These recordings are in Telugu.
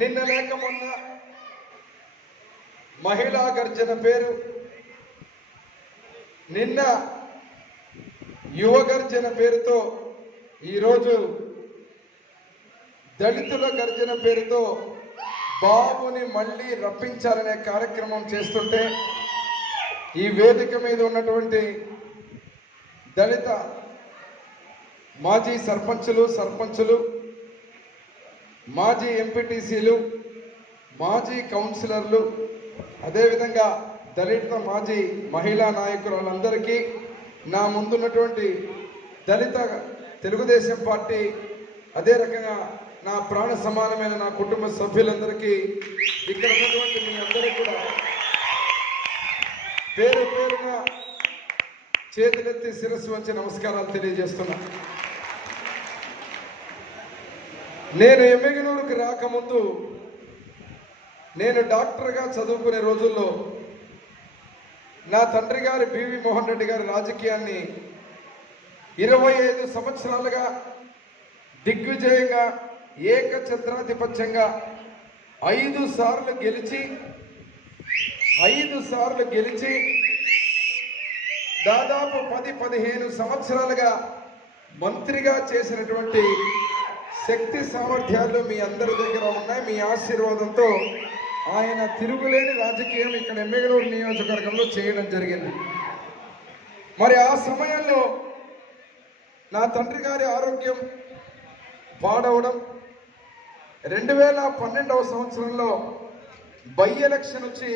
నిన్న లేక మొన్న మహిళా గర్జన పేరు, నిన్న యువ గర్జన పేరుతో ఈరోజు దళితుల గర్జన పేరుతో బాబుని మళ్ళీ రప్పించాలనే కార్యక్రమం చేస్తుంటే ఈ వేదిక మీద ఉన్నటువంటి దళిత మాజీ సర్పంచులు, మాజీ ఎంపీటీసీలు, మాజీ కౌన్సిలర్లు, అదేవిధంగా దళిత మాజీ మహిళా నాయకులందరికీ, నా ముందున్నటువంటి దళిత తెలుగుదేశం పార్టీ, అదే రకంగా నా ప్రాణ సమానమైన నా కుటుంబ సభ్యులందరికీ, ఇక్కడ ఉన్నటువంటి మీ అందరికీ కూడా పేరు పేరున చేతులెత్తి శిరస్సు వంచి నమస్కారాలు తెలియజేస్తున్నా. నేను ఎమ్మిగనూరుకి రాకముందు, నేను డాక్టర్గా చదువుకునే రోజుల్లో నా తండ్రి గారి బివి మోహన్ రెడ్డి గారి రాజకీయాన్ని 25 సంవత్సరాలుగా దిగ్విజయంగా ఏకఛత్రాధిపత్యంగా 5 సార్లు గెలిచి దాదాపు 10-15 సంవత్సరాలుగా మంత్రిగా చేసినటువంటి శక్తి సామర్థ్యాలు మీ అందరి దగ్గర ఉన్నాయి. మీ ఆశీర్వాదంతో ఆయన తిరుగులేని రాజకీయం ఇక్కడ ఎమ్మిగనూరు నియోజకవర్గంలో చేయడం జరిగింది. మరి ఆ సమయంలో నా తండ్రి గారి ఆరోగ్యం పాడవడం, 2012వ సంవత్సరంలో బై ఎలక్షన్ వచ్చి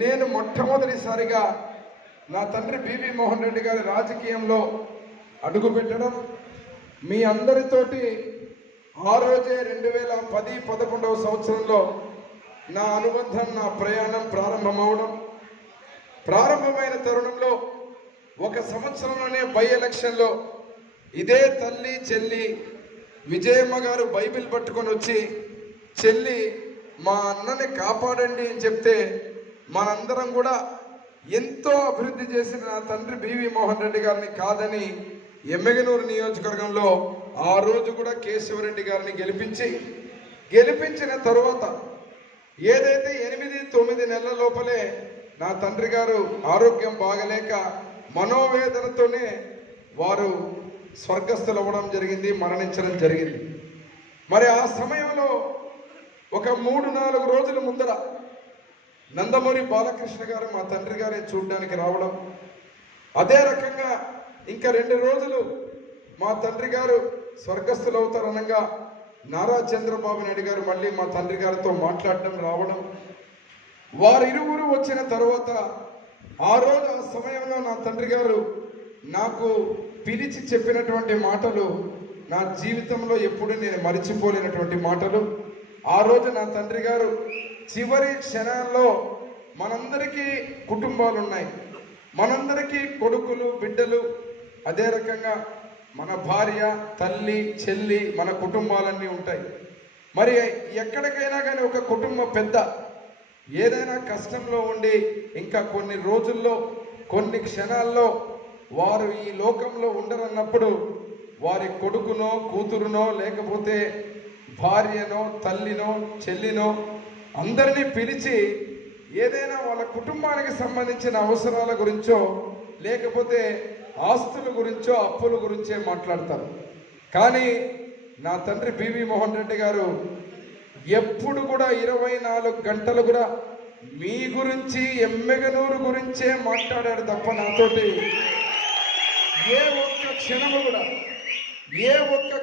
నేను మొట్టమొదటిసారిగా నా తండ్రి బివి మోహన్ రెడ్డి గారి రాజకీయంలో అడుగుపెట్టడం, మీ అందరితోటి ఆ రోజే 2010-11వ సంవత్సరంలో నా అనుబంధం, నా ప్రయాణం ప్రారంభమైన తరుణంలో 1 సంవత్సరంలోనే బై ఎలక్షన్లో ఇదే తల్లి చెల్లి విజయమ్మ గారు బైబిల్ పట్టుకొని వచ్చి, చెల్లి మా అన్నని కాపాడండి అని చెప్తే మనందరం కూడా ఎంతో అభివృద్ధి చేసిన నా తండ్రి బివి మోహన్ రెడ్డి గారిని కాదని ఎమ్మిగనూరు నియోజకవర్గంలో ఆ రోజు కూడా కేశవరెడ్డి గారిని గెలిపించిన తరువాత ఏదైతే 8-9 నెలల లోపలే నా తండ్రి గారు ఆరోగ్యం బాగలేక మనోవేదనతోనే వారు స్వర్గస్థులు అవ్వడం జరిగింది, మరణించడం జరిగింది. మరి ఆ సమయంలో ఒక 3-4 రోజుల ముందర నందమూరి బాలకృష్ణ గారు మా తండ్రి గారి చూడడానికి రావడం, అదే రకంగా ఇంకా 2 రోజులు మా తండ్రి గారు స్వర్గస్థులు అవుతారనగా నారా చంద్రబాబు నాయుడు గారు మళ్ళీ మా తండ్రి గారితో మాట్లాడడం రావడం, వారిరువురు వచ్చిన తర్వాత ఆ సమయంలో నా తండ్రి గారు నాకు పిలిచి చెప్పినటువంటి మాటలు నా జీవితంలో ఎప్పుడు నేను మరిచిపోలేనటువంటి మాటలు. ఆ రోజు నా తండ్రి గారు చివరి క్షణాల్లో మనందరికీ కుటుంబాలు ఉన్నాయి, మనందరికీ కొడుకులు బిడ్డలు, అదే రకంగా మన భార్య తల్లి చెల్లి మన కుటుంబాలన్నీ ఉంటాయి. మరి ఎక్కడికైనా కానీ ఒక కుటుంబ పెద్ద ఏదైనా కష్టంలో ఉండి ఇంకా కొన్ని రోజుల్లో కొన్ని క్షణాల్లో వారు ఈ లోకంలో ఉండరన్నప్పుడు వారి కొడుకునో కూతురునో లేకపోతే భార్యనో తల్లినో చెల్లినో అందరినీ పిలిచి ఏదైనా వాళ్ళ కుటుంబానికి సంబంధించిన అవసరాల గురించో లేకపోతే ఆస్తుల గురించో అప్పుల గురించే మాట్లాడతారు. కానీ నా తండ్రి బివి మోహన్ రెడ్డి గారు ఎప్పుడు కూడా 24 గంటలు కూడా మీ గురించి ఎమ్మిగనూరు గురించే మాట్లాడాడు తప్ప నాతోటి ఏ ఒక్క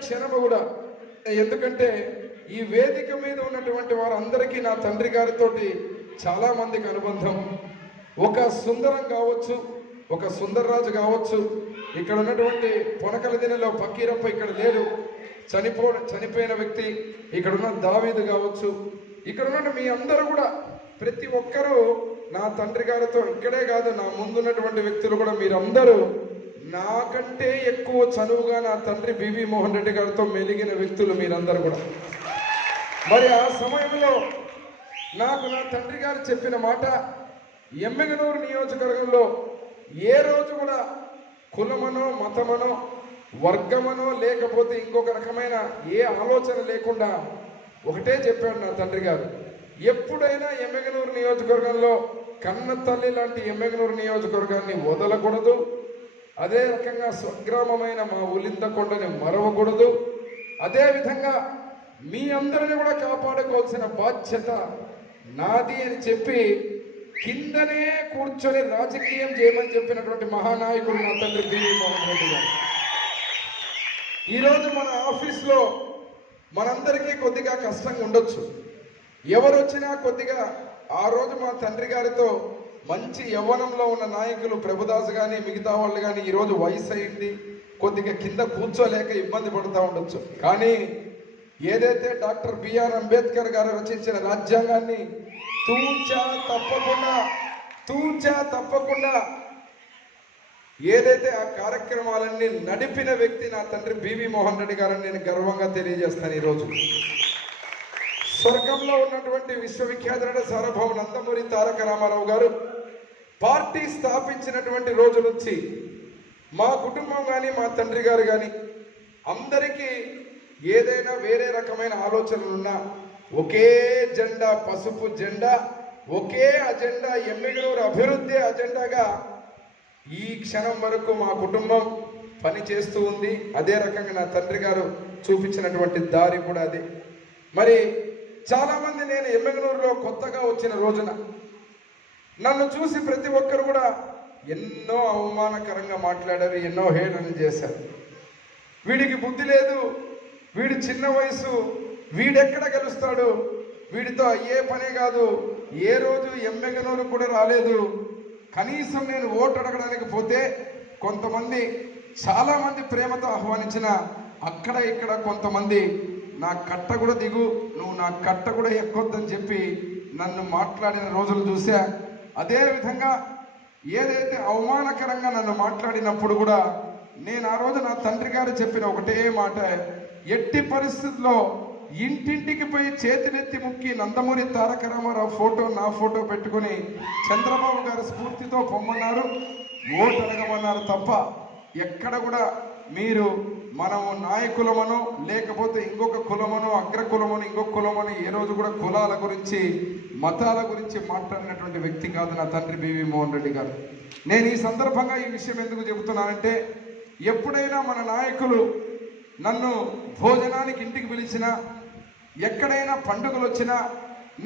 క్షణము కూడా ఎందుకంటే ఈ వేదిక మీద ఉన్నటువంటి వారందరికీ నా తండ్రి గారితోటి చాలా మందికి అనుబంధం. ఒక సుందరం కావచ్చు, ఒక సుందర్రాజు కావచ్చు, ఇక్కడ ఉన్నటువంటి పొనకల దినలో పక్కీరప్ప ఇక్కడ లేడు, చనిపోయిన వ్యక్తి, ఇక్కడ ఉన్న దావీదు కావచ్చు, ఇక్కడ ఉన్న మీ అందరూ కూడా ప్రతి ఒక్కరూ నా తండ్రి గారితో, ఇక్కడే కాదు నా ముందున్నటువంటి వ్యక్తులు కూడా మీరందరూ నాకంటే ఎక్కువ చనువుగా నా తండ్రి బివి మోహన్ రెడ్డి గారితో మెలిగిన వ్యక్తులు మీరందరూ కూడా. మరి ఆ సమయంలో నాకు నా తండ్రి గారు చెప్పిన మాట, ఎమ్మిగనూరు నియోజకవర్గంలో ఏ రోజు కూడా కులమనో మతమనో వర్గమనో లేకపోతే ఇంకొక రకమైన ఏ ఆలోచన లేకుండా ఒకటే చెప్పాడు నా తండ్రి గారు, ఎప్పుడైనా ఎమ్మెగనూరు నియోజకవర్గంలో కన్న తల్లి లాంటి ఎమ్మెగనూరు నియోజకవర్గాన్ని వదలకూడదు, అదే రకంగా స్వగ్రామమైన మా ఉలిందకొండని మరవకూడదు, అదేవిధంగా మీ అందరిని కూడా కాపాడుకోవాల్సిన బాధ్యత నాది అని చెప్పి కిందనే కూర్చొని రాజకీయం చేయమని చెప్పినటువంటి మహానాయకుడు నా తండ్రి బివి మోహన్ రెడ్డి గారు. ఈరోజు మన ఆఫీస్లో మనందరికీ కొద్దిగా కష్టంగా ఉండొచ్చు, ఎవరు వచ్చినా కొద్దిగా ఆ రోజు మా తండ్రి గారితో మంచి యవ్వనంలో ఉన్న నాయకులు ప్రభుదాస్ కానీ మిగతా వాళ్ళు కానీ ఈరోజు వయసు అయింది, కొద్దిగా కింద కూర్చోలేక ఇబ్బంది పడుతూ ఉండొచ్చు. కానీ ఏదైతే డాక్టర్ బిఆర్ అంబేద్కర్ గారు రచించిన రాజ్యాంగాన్ని తూచా తప్పకుండా ఏదైతే ఆ కార్యక్రమాలన్నీ నడిపిన వ్యక్తి నా తండ్రి బివి మోహన్ రెడ్డి గారని నేను గర్వంగా తెలియజేస్తాను. ఈరోజు స్వర్గంలో ఉన్నటువంటి విశ్వవిఖ్యాత నట సార్వభౌమ నందమూరి తారక రామారావు గారు పార్టీ స్థాపించినటువంటి రోజు నుంచి మా కుటుంబం కానీ మా తండ్రి గారు కానీ అందరికీ ఏదైనా వేరే రకమైన ఆలోచనలున్నా ఒకే జెండా, పసుపు జెండా, ఒకే అజెండా, ఎమ్మెగనూరు అభివృద్ధి అజెండాగా ఈ క్షణం వరకు మా కుటుంబం పని చేస్తూ ఉంది. అదే రకంగా నా తండ్రి గారు చూపించినటువంటి దారి కూడా అదే. మరి చాలామంది నేను ఎమ్మెగనూరులో కొత్తగా వచ్చిన రోజున నన్ను చూసి ప్రతి ఒక్కరు కూడా ఎన్నో అవమానకరంగా మాట్లాడారు, ఎన్నో హేళన చేశారు. వీడికి బుద్ధి లేదు, వీడి చిన్న వయసు, వీడెక్కడ గెలుస్తాడు, వీడితో అయ్యే పనే కాదు, ఏ రోజు ఎమ్మెగనూరు కూడా రాలేదు, కనీసం నేను ఓటు అడగడానికి పోతే కొంతమంది చాలామంది ప్రేమతో ఆహ్వానించిన అక్కడ ఇక్కడ కొంతమంది నా కట్ట కూడా దిగు, నువ్వు నా కట్ట కూడా ఎక్కొద్దని చెప్పి నన్ను మాట్లాడిన రోజులు చూసా. అదేవిధంగా ఏదైతే అవమానకరంగా నన్ను మాట్లాడినప్పుడు కూడా నేను ఆ రోజు నా తండ్రి గారు చెప్పిన ఒకటే మాట, ఎట్టి పరిస్థితుల్లో ఇంటింటికి పోయి చేతులెత్తి ముక్కి నందమూరి తారక రామారావు ఫోటో, నా ఫోటో పెట్టుకుని చంద్రబాబు గారి స్ఫూర్తితో పొమ్మన్నారు, ఓటు అడగమన్నారు తప్ప ఎక్కడ కూడా మీరు మనము నాయకులమనో లేకపోతే ఇంకొక కులమనో అగ్రకులమనో ఇంకొక కులమనో ఏ రోజు కూడా కులాల గురించి మతాల గురించి మాట్లాడినటువంటి వ్యక్తి కాదు నా తండ్రి బివి మోహన్ రెడ్డి గారు. నేను ఈ సందర్భంగా ఈ విషయం ఎందుకు చెబుతున్నానంటే, ఎప్పుడైనా మన నాయకులు నన్ను భోజనానికి ఇంటికి పిలిచినా, ఎక్కడైనా పండుగలు వచ్చినా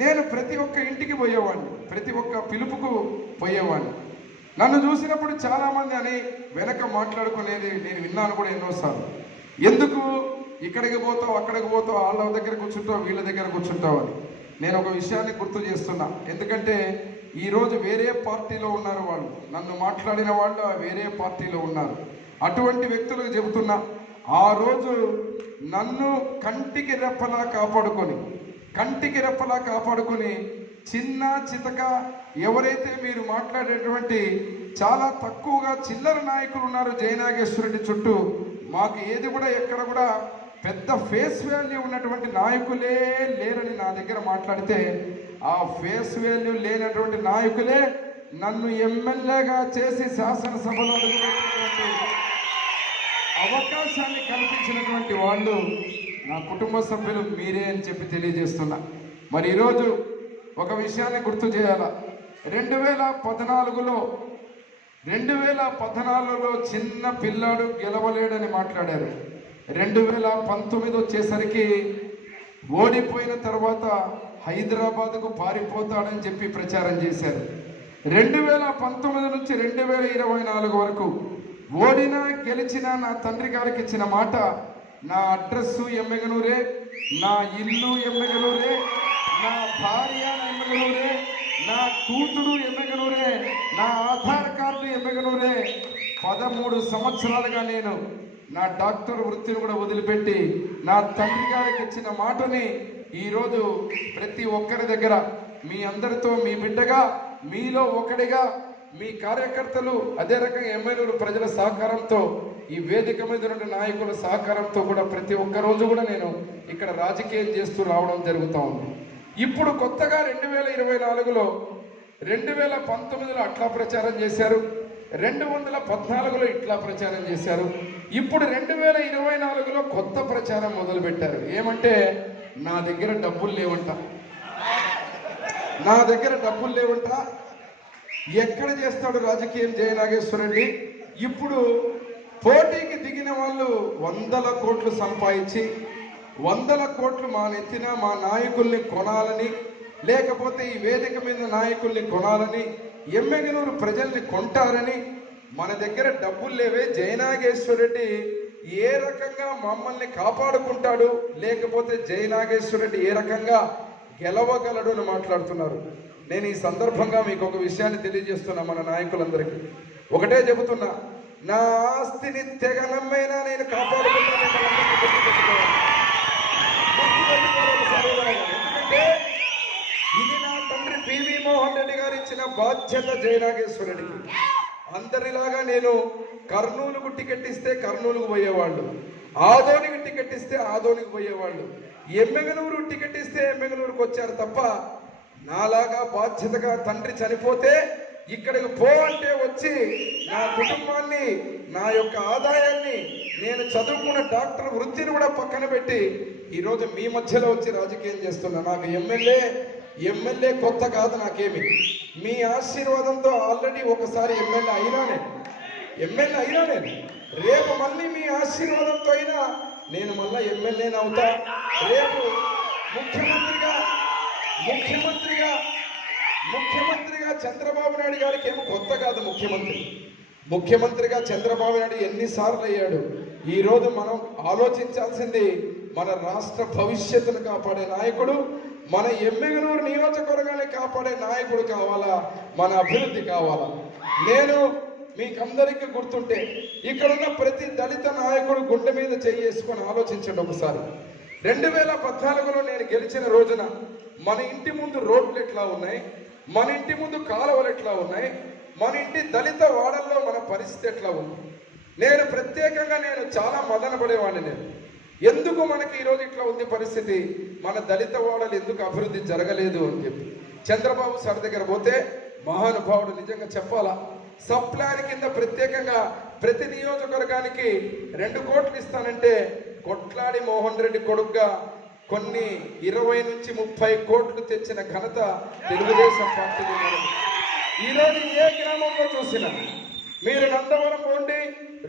నేను ప్రతి ఒక్క ఇంటికి పోయేవాడిని, ప్రతి ఒక్క పిలుపుకు పోయేవాడిని. నన్ను చూసినప్పుడు చాలామంది అని వెనక మాట్లాడుకునేది నేను విన్నాను కూడా ఎన్నోసార్లు. ఎందుకు ఇక్కడికి పోతావు, అక్కడికి పోతావు, వాళ్ళ దగ్గర కూర్చుంటావు, వీళ్ళ దగ్గర కూర్చుంటావు అని. నేను ఒక విషయాన్ని గుర్తు చేస్తున్నా, ఎందుకంటే ఈరోజు వేరే పార్టీలో ఉన్నారు వాళ్ళు, నన్ను మాట్లాడిన వాళ్ళు వేరే పార్టీలో ఉన్నారు. అటువంటి వ్యక్తులకు చెబుతున్నా, ఆ రోజు నన్ను కంటికి రెప్పలా కాపాడుకొని చిన్న చితక ఎవరైతే మీరు మాట్లాడేటువంటి చాలా తక్కువగా చిల్లర నాయకులు ఉన్నారు జయనాగేశ్వరరెడ్డి చుట్టూ, మాకు ఏది కూడా ఎక్కడ కూడా పెద్ద ఫేస్ వాల్యూ ఉన్నటువంటి నాయకులే లేరని నా దగ్గర మాట్లాడితే, ఆ ఫేస్ వాల్యూ లేనటువంటి నాయకులే నన్ను ఎమ్మెల్యేగా చేసి శాసనసభలో అడుగుపెట్టినటువంటి అవకాశాన్ని కల్పించినటువంటి వాళ్ళు నా కుటుంబ సభ్యులు మీరే అని చెప్పి తెలియజేస్తున్నా. మరి ఈరోజు ఒక విషయాన్ని గుర్తు చేయాల, 2014లో చిన్న పిల్లాడు గెలవలేడని మాట్లాడారు. 2019 వచ్చేసరికి ఓడిపోయిన తర్వాత హైదరాబాద్కు పారిపోతాడని చెప్పి ప్రచారం చేశారు. 2019 నుంచి 2024 వరకు ఓడినా గెలిచినా నా తండ్రి గారికి ఇచ్చిన మాట, నా అడ్రస్సు ఎమ్మెగనూరే, నా ఇల్లు ఎమ్మెగనూరే, నా భార్య ఎమ్మెగనూరే, నా కూతురు ఎమ్మెగనూరే, నా ఆధార్ కార్డు ఎమ్మెగనూరే. 13 సంవత్సరాలుగా నేను నా డాక్టర్ వృత్తిని కూడా వదిలిపెట్టి నా తండ్రి గారికి ఇచ్చిన మాటని ఈరోజు ప్రతి ఒక్కరి దగ్గర మీ అందరితో, మీ బిడ్డగా, మీలో ఒకటిగా, మీ కార్యకర్తలు, అదే రకంగా ఎమ్మెల్యేలు ప్రజల సహకారంతో, ఈ వేదిక మీద ఉన్న నాయకుల సహకారంతో కూడా ప్రతి ఒక్క రోజు కూడా నేను ఇక్కడ రాజకీయం చేస్తూ రావడం జరుగుతూ ఉంది. ఇప్పుడు కొత్తగా 2024లో 2019లో అట్లా ప్రచారం చేశారు, 2014లో ఇట్లా ప్రచారం చేశారు, ఇప్పుడు 2024లో కొత్త ప్రచారం మొదలుపెట్టారు. ఏమంటే నా దగ్గర డబ్బులు లేవంట, నా దగ్గర డబ్బులు లేవంట. ఎక్కడ చేస్తాడు రాజకీయం జయనాగేశ్వర రెడ్డి? ఇప్పుడు పోటీకి దిగిన వాళ్ళు 100 కోట్లు సంపాదించి 100 కోట్లు మా నెత్తిన మా నాయకుల్ని కొనాలని, లేకపోతే ఈ వేదిక మీద నాయకుల్ని కొనాలని, ఎమ్మెగనూరు ప్రజల్ని కొంటారని మన దగ్గర డబ్బులు లేవే. జయనాగేశ్వర రెడ్డి ఏ రకంగా మమ్మల్ని కాపాడుకుంటాడు, లేకపోతే జయనాగేశ్వర రెడ్డి ఏ రకంగా గెలవగలడు అని మాట్లాడుతున్నారు. నేను ఈ సందర్భంగా మీకు ఒక విషయాన్ని తెలియజేస్తున్నా. మన నాయకులందరికీ ఒకటే చెబుతున్నా, నా ఆస్తిని తెగ నమ్మైనా నేను కాపాడుకుంటాను. ఎందుకంటే ఇది నా తండ్రి పివి మోహన్ రెడ్డి గారు ఇచ్చిన బాధ్యత జయనాగేశ్వర రెడ్డికి. అందరిలాగా నేను కర్నూలుకు టికెట్ ఇస్తే కర్నూలుకు పోయేవాళ్ళు, ఆదోనికి టికెట్ ఇస్తే ఆదోనికి పోయేవాళ్ళు, ఎమ్మెగనూరు టికెట్ ఇస్తే ఎమ్మెగనూరుకు వచ్చారు తప్ప నాలాగా బాధ్యతగా తండ్రి చనిపోతే ఇక్కడికి పో అంటే వచ్చి నా కుటుంబాన్ని, నా యొక్క ఆదాయాన్ని, నేను చదువుకున్న డాక్టర్ వృత్తిని కూడా పక్కన పెట్టి ఈరోజు మీ మధ్యలో వచ్చి రాజకీయం చేస్తున్నా. నాకు ఎమ్మెల్యే కొత్త కాదు నాకేమి. మీ ఆశీర్వాదంతో ఆల్రెడీ ఒకసారి ఎమ్మెల్యే అయినా నేను రేపు మళ్ళీ మీ ఆశీర్వాదంతో అయినా నేను మళ్ళా ఎమ్మెల్యేని అవుతా. రేపు ముఖ్యమంత్రిగా చంద్రబాబు నాయుడు గారికి ఏమో కొత్త కాదు. ముఖ్యమంత్రిగా చంద్రబాబు నాయుడు ఎన్నిసార్లు అయ్యాడు. ఈరోజు మనం ఆలోచించాల్సింది మన రాష్ట్ర భవిష్యత్తును కాపాడే నాయకుడు, మన ఎమ్మెగనూరు నియోజకవర్గాన్ని కాపాడే నాయకుడు కావాలా, మన అభివృద్ధి కావాలా. నేను మీకందరికీ గుర్తుంటే ఇక్కడున్న ప్రతి దళిత నాయకుడు గుండె మీద చేసుకొని ఆలోచించండి ఒకసారి. 2014లో నేను గెలిచిన రోజున మన ఇంటి ముందు రోడ్లు ఎట్లా ఉన్నాయి, మన ఇంటి ముందు కాలువలు ఎట్లా ఉన్నాయి, మన ఇంటి దళిత వాడల్లో మన పరిస్థితి ఎట్లా ఉంది. నేను ప్రత్యేకంగా చాలా మదన పడేవాడిని. నేను ఎందుకు మనకి ఈరోజు ఇట్లా ఉంది పరిస్థితి, మన దళిత వాడలు ఎందుకు అభివృద్ధి జరగలేదు అని చెప్పి చంద్రబాబు సార్ దగ్గర పోతే మహానుభావుడు నిజంగా చెప్పాలా, సబ్ ప్లాన్ కింద ప్రత్యేకంగా ప్రతి నియోజకవర్గానికి 2 కోట్లు ఇస్తానంటే కొట్లాడి మోహన్ రెడ్డి కొడుకుగా కొన్ని 20 నుంచి 30 కోట్లు తెచ్చిన ఘనత తెలుగుదేశం పార్టీ. ఈరోజు ఏ గ్రామంలో చూసినా మీరు నందవరం పోండి,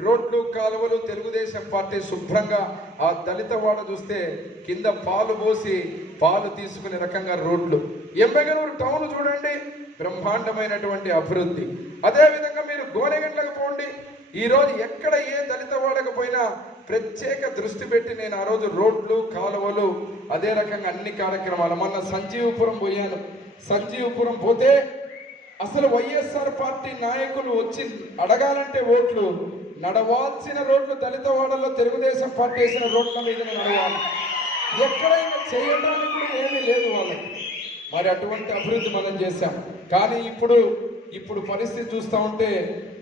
రోడ్లు కాలువలు తెలుగుదేశం పార్టీ శుభ్రంగా. ఆ దళిత వాడ చూస్తే కింద పాలు పోసి పాలు తీసుకునే రకంగా రోడ్లు. ఎమ్మెగనూరు టౌన్ చూడండి, బ్రహ్మాండమైనటువంటి అభివృద్ధి. అదేవిధంగా మీరు గోనెగండ్లకు పోండి, ఈరోజు ఎక్కడ ఏ దళిత వాడకు పోయినా ప్రత్యేక దృష్టి పెట్టి నేను ఆ రోజు రోడ్లు కాలువలు అదే రకంగా అన్ని కార్యక్రమాలు. మొన్న సంజీవపురం పోయాను. సంజీవపురం పోతే అసలు వైఎస్ఆర్ పార్టీ నాయకులు వచ్చి అడగాలంటే ఓట్లు, నడవాల్సిన రోడ్లు దళిత వాడల్లో తెలుగుదేశం పార్టీ వేసిన రోడ్ల మీద నడవాలి. ఎక్కడైనా చేయడానికి కూడా ఏమీ లేదు వాళ్ళకి. మరి అటువంటి అభివృద్ధి మనం చేశాం. కానీ ఇప్పుడు పరిస్థితి చూస్తూ ఉంటే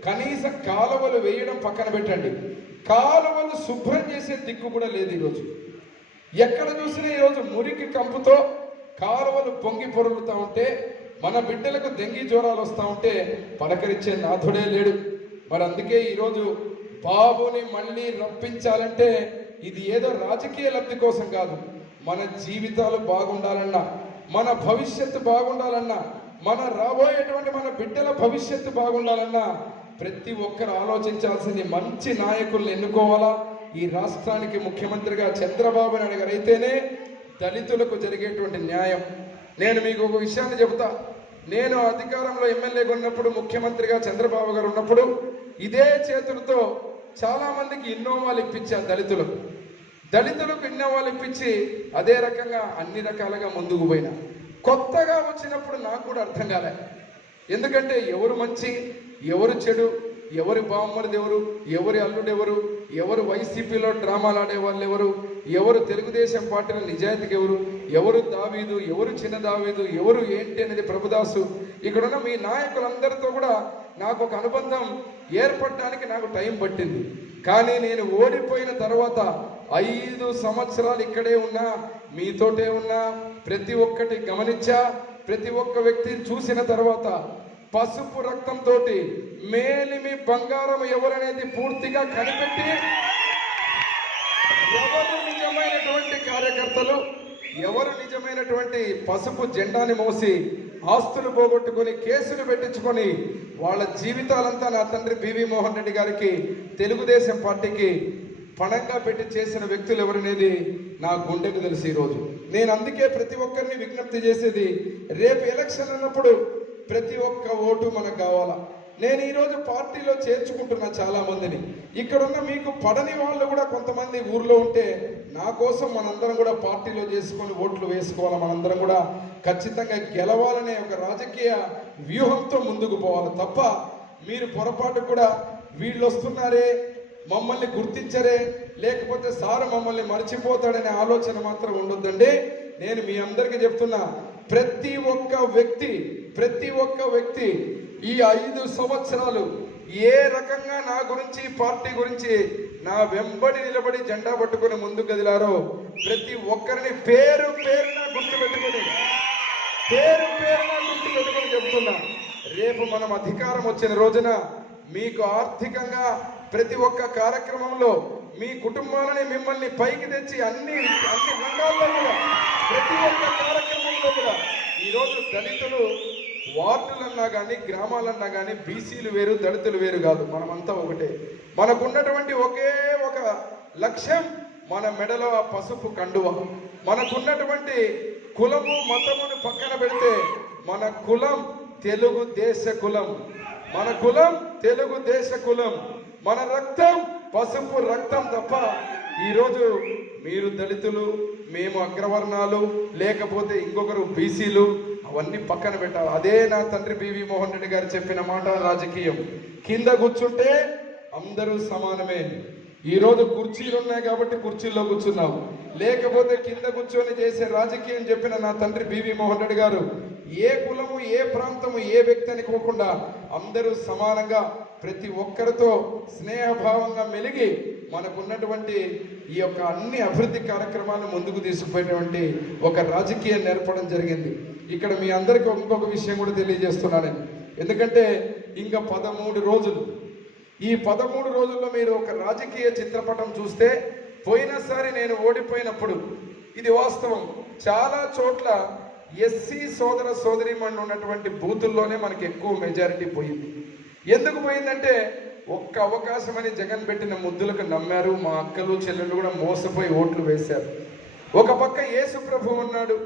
కనీసం కాలువలు వేయడం పక్కన పెట్టండి, కాలువలు శుభ్రం చేసే దిక్కు కూడా లేదు. ఈరోజు ఎక్కడ చూసినా ఈరోజు మురికి కంపుతో కాలువలు పొంగి పొరుగుతూ ఉంటే, మన బిడ్డలకు డెంగీ జ్వరాలు వస్తూ ఉంటే పలకరించే నాథుడే లేడు. మరి అందుకే ఈరోజు బాబుని మళ్ళీ రప్పించాలంటే ఇది ఏదో రాజకీయ లబ్ధి కోసం కాదు, మన జీవితాలు బాగుండాలన్నా, మన భవిష్యత్తు బాగుండాలన్నా, మన రాబోయేటువంటి మన బిడ్డల భవిష్యత్తు బాగుండాలన్నా ప్రతి ఒక్కరు ఆలోచించాల్సింది మంచి నాయకుల్ని ఎన్నుకోవాలా. ఈ రాష్ట్రానికి ముఖ్యమంత్రిగా చంద్రబాబు నాయుడు గారు అయితేనే దళితులకు జరిగేటువంటి న్యాయం. నేను మీకు ఒక విషయాన్ని చెబుతా. నేను అధికారంలో ఎమ్మెల్యేగా ఉన్నప్పుడు, ముఖ్యమంత్రిగా చంద్రబాబు గారు ఉన్నప్పుడు ఇదే చేతులతో చాలా మందికి ఇన్నోవాలు ఇప్పించారు. దళితులకు ఇన్నోవాలు ఇప్పించి అదే రకంగా అన్ని రకాలుగా ముందుకు పోయినా. కొత్తగా వచ్చినప్పుడు నాకు కూడా అర్థం కాలే, ఎందుకంటే ఎవరు మంచి ఎవరు చెడు, ఎవరి బామ్మరిది ఎవరు, ఎవరి అల్లుడు ఎవరు, ఎవరు వైసీపీలో డ్రామాలు ఆడే వాళ్ళు ఎవరు, ఎవరు తెలుగుదేశం పార్టీలో నిజాయితీకి ఎవరు దావీదు, ఎవరు చిన్న దావీదు, ఎవరు ఏంటి అనేది ప్రభుదాసు. ఇక్కడున్న మీ నాయకులందరితో కూడా నాకు ఒక అనుబంధం ఏర్పడడానికి నాకు టైం పట్టింది. కానీ నేను ఓడిపోయిన తర్వాత 5 సంవత్సరాలు ఇక్కడే ఉన్నా, మీతోటే ఉన్నా, ప్రతి ఒక్కటి గమనించా. ప్రతి ఒక్క వ్యక్తిని చూసిన తర్వాత పసుపు రక్తంతో మేలిమి బంగారం ఎవరనేది పూర్తిగా కనిపెట్టి ఎవరు నిజమైనటువంటి కార్యకర్తలు, ఎవరు నిజమైనటువంటి పసుపు జెండాని మోసి ఆస్తులు పోగొట్టుకొని కేసులు పెట్టించుకొని వాళ్ళ జీవితాలంతా నా తండ్రి బివి మోహన్ రెడ్డి గారికి తెలుగుదేశం పార్టీకి పణంగా పెట్టి చేసిన వ్యక్తులు ఎవరనేది నా గుండెకు తెలుసు. ఈరోజు నేను అందుకే ప్రతి ఒక్కరిని విజ్ఞప్తి చేసేది, రేపు ఎలక్షన్ అన్నప్పుడు ప్రతి ఒక్క ఓటు మనకు కావాలా. నేను ఈరోజు పార్టీలో చేర్చుకుంటున్నా చాలా మందిని. ఇక్కడున్న మీకు పడని వాళ్ళు కూడా కొంతమంది ఊర్లో ఉంటే నా కోసం మనందరం కూడా పార్టీలో చేసుకొని ఓట్లు వేసుకోవాలి. మనందరం కూడా ఖచ్చితంగా గెలవాలనే ఒక రాజకీయ వ్యూహంతో ముందుకు పోవాలి తప్ప మీరు పొరపాటు కూడా వీళ్ళు వస్తున్నారే, మమ్మల్ని గుర్తించరే, లేకపోతే సారు మమ్మల్ని మర్చిపోతాడనే ఆలోచన మాత్రం ఉండొద్దండి. నేను మీ అందరికీ చెప్తున్నా, ప్రతి ఒక్క వ్యక్తి ఈ 5 సంవత్సరాలు ఏ రకంగా నా గురించి పార్టీ గురించి నా వెంబడి నిలబడి జెండా పట్టుకుని ముందుకు కదిలారో ప్రతి ఒక్కరిని పేరు పేరున గుర్తుపెట్టుకుని చెప్తున్నా, రేపు మనం అధికారం వచ్చిన రోజున మీకు ఆర్థికంగా ప్రతి ఒక్క కార్యక్రమంలో మీ కుటుంబాలని మిమ్మల్ని పైకి తెచ్చి అన్ని రంగాల్లో కూడా ప్రతి ఒక్క కార్యక్రమంలో కూడా ఈరోజు దళితులు వార్డులన్నా కానీ గ్రామాలన్నా కానీ బీసీలు వేరు దళితులు వేరు కాదు, మనమంతా ఒకటే. మనకున్నటువంటి ఒకే ఒక లక్ష్యం, మన మెడలో ఆ పసుపు కండువ. మనకున్నటువంటి కులము మతమును పక్కన పెడితే మన కులం తెలుగుదేశ కులం, మన కులం తెలుగుదేశ కులం, మన రక్తం పసుపు రక్తం తప్ప ఈరోజు మీరు దళితులు, మేము అగ్రవర్ణాలు, లేకపోతే ఇంకొకరు బీసీలు, అవన్నీ పక్కన పెట్టాలి. అదే నా తండ్రి బివి మోహన్ రెడ్డి గారు చెప్పిన మాట రాజకీయం. కింద కూర్చుంటే అందరూ సమానమే. ఈరోజు కుర్చీలు ఉన్నాయి కాబట్టి కుర్చీల్లో కూర్చున్నావు, లేకపోతే కింద కూర్చొని చేసే రాజకీయం చెప్పిన నా తండ్రి బివి మోహన్ రెడ్డి గారు ఏ కులము ఏ ప్రాంతము ఏ వ్యక్తి అనుకోకుండా అందరూ సమానంగా ప్రతి ఒక్కరితో స్నేహభావంగా మెలిగి మనకున్నటువంటి ఈ యొక్క అన్ని అభివృద్ధి కార్యక్రమాలను ముందుకు తీసుకుపోయినటువంటి ఒక రాజకీయం నేర్పడం జరిగింది. ఇక్కడ మీ అందరికీ ఇంకొక విషయం కూడా తెలియజేస్తున్నాను. ఎందుకంటే ఇంకా 13 రోజులు, ఈ 13 రోజుల్లో మీరు ఒక రాజకీయ చిత్రపటం చూస్తే, పోయినసారి నేను ఓడిపోయినప్పుడు, ఇది వాస్తవం, చాలా చోట్ల ఎస్సీ సోదర సోదరీమణులు ఉన్నటువంటి బూతుల్లోనే మనకి ఎక్కువ మెజారిటీ పోయింది. ఎందుకు పోయిందంటే ఒక్క అవకాశం అని జగన్ పెట్టిన ముద్దులకు నమ్మారు. మా అక్కలు చెల్లెళ్ళు కూడా మోసపోయి ఓట్లు వేశారు. ఒక పక్క యేసు ప్రభు ఉన్నాడు,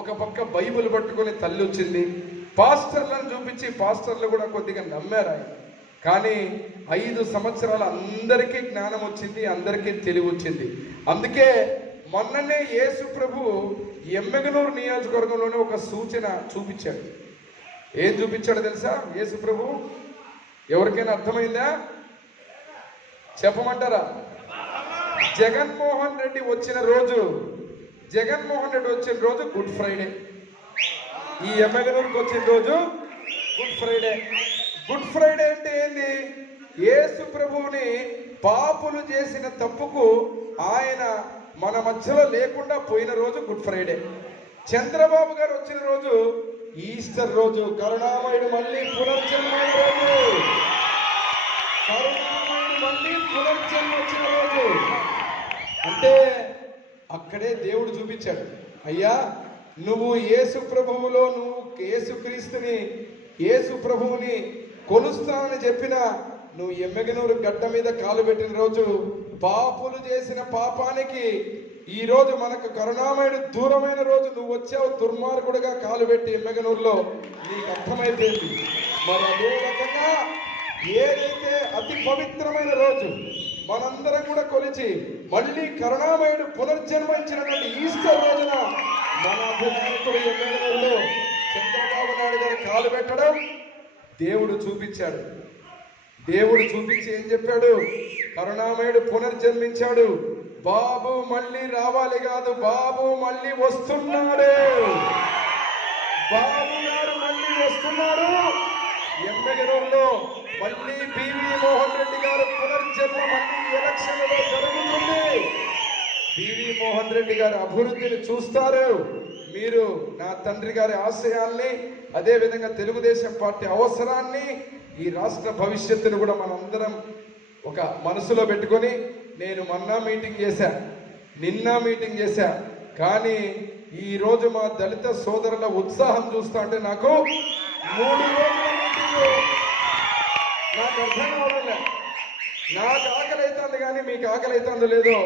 ఒక పక్క బైబిల్ పట్టుకొని తల్లి వచ్చింది. పాస్టర్లను చూపించి పాస్టర్లు కూడా కొద్దిగా నమ్మారు ఆయన. కానీ 5 సంవత్సరాలు అందరికీ జ్ఞానం వచ్చింది, అందరికీ తెలివి వచ్చింది. అందుకే మొన్ననే యేసు ప్రభు ఎమ్మెగనూరు నియోజకవర్గంలోనే ఒక సూచన చూపించాడు. ఏం చూపించాడు తెలుసా యేసు ప్రభు? ఎవరికైనా అర్థమైందా? చెప్పమంటారా? జగన్మోహన్ రెడ్డి వచ్చిన రోజు గుడ్ ఫ్రైడే. ఈ ఎమ్మెగనూరుకి వచ్చిన రోజు గుడ్ ఫ్రైడే. గుడ్ ఫ్రైడే అంటే ఏంది? యేసు ప్రభువుని పాపులు చేసిన తప్పుకు ఆయన మన మధ్యలో లేకుండా పోయిన రోజు గుడ్ ఫ్రైడే. చంద్రబాబు గారు వచ్చిన రోజు ఈస్టర్ రోజు, కరుణామయుడు మళ్ళీ పునర్జన్మైన రోజు, వచ్చిన రోజు. అంటే అక్కడే దేవుడు చూపించాడు, అయ్యా నువ్వు యేసు ప్రభువులో యేసు ప్రభువుని కొలుస్తానని చెప్పిన నువ్వు ఎమ్మెగనూరు గడ్డ మీద కాలు పెట్టిన రోజు, పాపులు చేసిన పాపానికి ఈ రోజు మనకు కరుణామయుడు దూరమైన రోజు నువ్వు వచ్చావు, దుర్మార్గుడుగా కాలు పెట్టి ఎమ్మెగనూరులో, నీకు అర్థమైపోయింది. మరి అదే రకంగా ఏదైతే అతి పవిత్రమైన రోజు మనందరం కూడా కొలిచి మళ్ళీ కరుణామయుడు పునర్జన్మించినటువంటి ఈస్టర్ రోజున మన అభిమానికుడు ఎమ్మెగనూరులో చంద్రబాబు నాయుడు గారు కాలు పెట్టడం దేవుడు చూపించాడు. దేవుడు చూపించి ఏం చెప్పాడు? కరుణామయుడు పునర్జన్మించాడు, బాబు మళ్ళీ రావాలి కాదు, బాబు మళ్ళీ వస్తున్నాడు, బాబు గారు మళ్ళీ వస్తున్నాడు. ఎమ్మెగనూరులో మళ్ళీ బివి మోహన్ రెడ్డి గారు పునర్జన్మ మళ్ళీ ఎలక్షన్లలో జరుగుతుంది. బివి మోహన్ రెడ్డి గారు అభివృద్ధిని చూస్తారు. మీరు నా తండ్రి గారి ఆశయాల్ని, అదేవిధంగా తెలుగుదేశం పార్టీ అవసరాన్ని, ఈ రాష్ట్ర భవిష్యత్తును కూడా మనందరం ఒక మనసులో పెట్టుకొని, నేను మొన్న మీటింగ్ చేశా, నిన్న మీటింగ్ చేశా, కానీ ఈ రోజు మా దళిత సోదరుల ఉత్సాహం చూస్తా అంటే నాకు 3 రోజుల మీటింగ్ నాకు అర్థం కావడం లేదు. నాకు ఆకలి అవుతుంది కానీ మీకు ఆకలి అవుతుందో లేదో